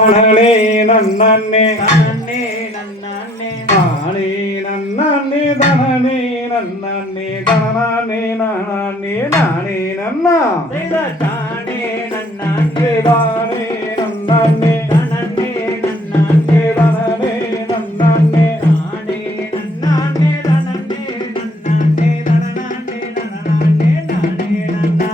நன்னே நன்னே நன்னே நன்னே நானே நன்னே தனனே நன்னே தனனே நானே நானே நன்னா தானே நன்னே தானே நன்னே தனனே நன்னே தனனே நன்னே தானே நன்னே தனனே நன்னே தனனே நனனே நானே நன்னா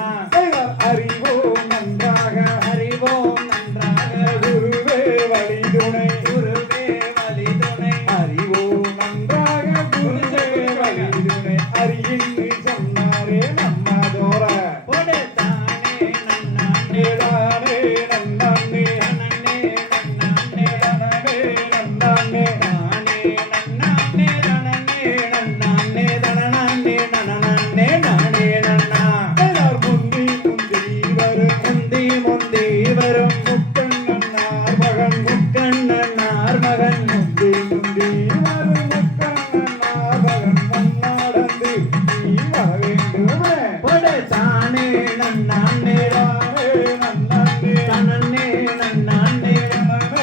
அறிவோம் நன்றாக அறிவோம் நன்றாக குருவே வழிதுணை குருவே வழிதுணை அறிவோம் நன்றாக குருவே வழிதுணை அறியின்னு சொன்னாரே நம்மதோர போடு தானே நன்னே தானே நன்னே தனனே நன்னே தனனே நன்னே தானே நன்னே தனனே நன்னே தனனே நனனே நானே நன்னா முந்தி முந்தி வரும் முந்தி முந்தி வரும் முக்கண்ணனார் மகன் முக்கண்ணனார் மகன் முந்தி முந்தி வரும் முக்கண்ணனார் மகன் முன்னாடந்து நீ வர வேண்டுமே போடு தானே நன்னே தானே நன்னே தனனே நன்னே நன்னே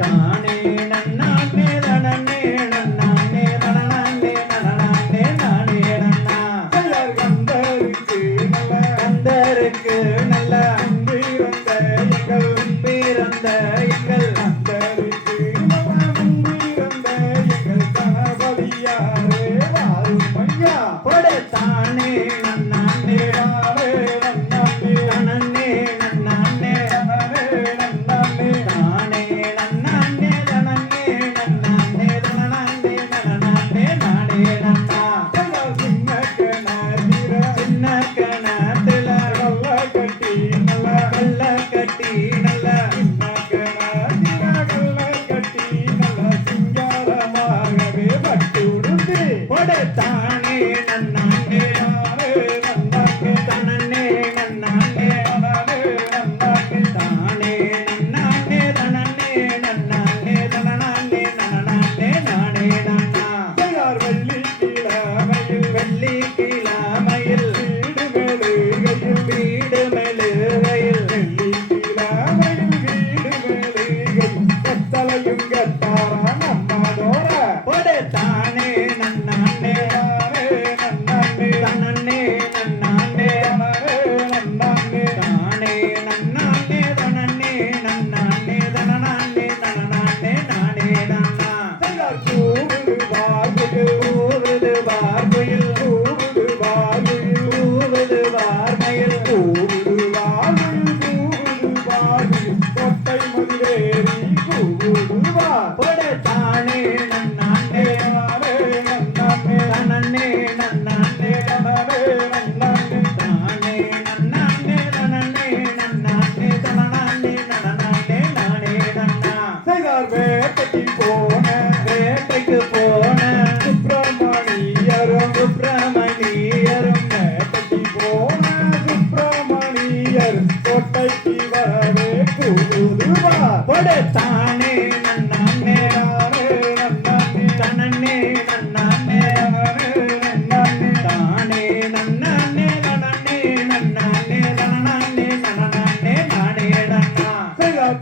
தானே நன்னே தனனே நன்னே தனனே நனனே நானே நன்னா கந்தருக்கு நல்ல கந்தருக்கு நல்ல பிறந்த எங்கள் பிறந்த எங்கள் கந்தருக்கு நல்ல பிறந்த எங்கள் கணபதியாரே வாரும் ஐயா போடு தானே நன்னே தானே நன்னே தனனே நன்னே தனனே நன்னே தானே நன்னே தனனே நன்னே தனனே நனனே நானே நன்னா சின்ன கணத்திர சின்ன கணத்துல நல்ல கட்டி நல்ல கல்ல கட்டி நல்ல சின்ன கணத்திர நல்ல கட்டி நல்ல சிங்காரமாகவே பட்டு உடுத்து போடு தானே நன்னே தானே நன்னே தனனே நன்னே தானே நன்னே தானே நன்னே தனனே நன்னே தனனே நனனே நானே நன்னா யார் வெள்ளிக்கிழமையில் வெள்ளிக்கிழமையில் வீடு மெழுகையில் வீடு மெழுகையில் வெள்ளிக்கிழமையில் வீடு மெழுகையில் கத்தலையும் கட்டாரா நம்மதோர போடு தானே நன்னே தானே நன்னே தனனே நன்னே நன்னே தானே நன்னே தனனே நன்னே தனனே தனனே நானே நன்னா யார் கூவுது வாகுது கூவுது வார்குயில் கூவுது வாகுது கூவுது வார்மயில் கூவுது வாகுது கூவுது வாகுது கொட்டை மதிலேறி கூவுது வா போடு தானே நன்னே தானே நன்னே தனனே நன்னே தானே நன்னே தானே நன்னே தனனே நன்னே தனனே நனனே நானே நன்னா செய்தார் வேட்டைக்கு போன வேட்டைக்கு போன சுப்பிரமணியரும் சுப்பிரமணியரும் வேட்டைக்கு போன சுப்பிரமணியர் கோட்டைக்கு வரவே கூடுவா போடு தானே நன்னே தானே நன்னே தனனே நன்னே நன்னே தானே நன்னே தனனே நன்னே தனனே நனனே நானே நன்னா செய்தார்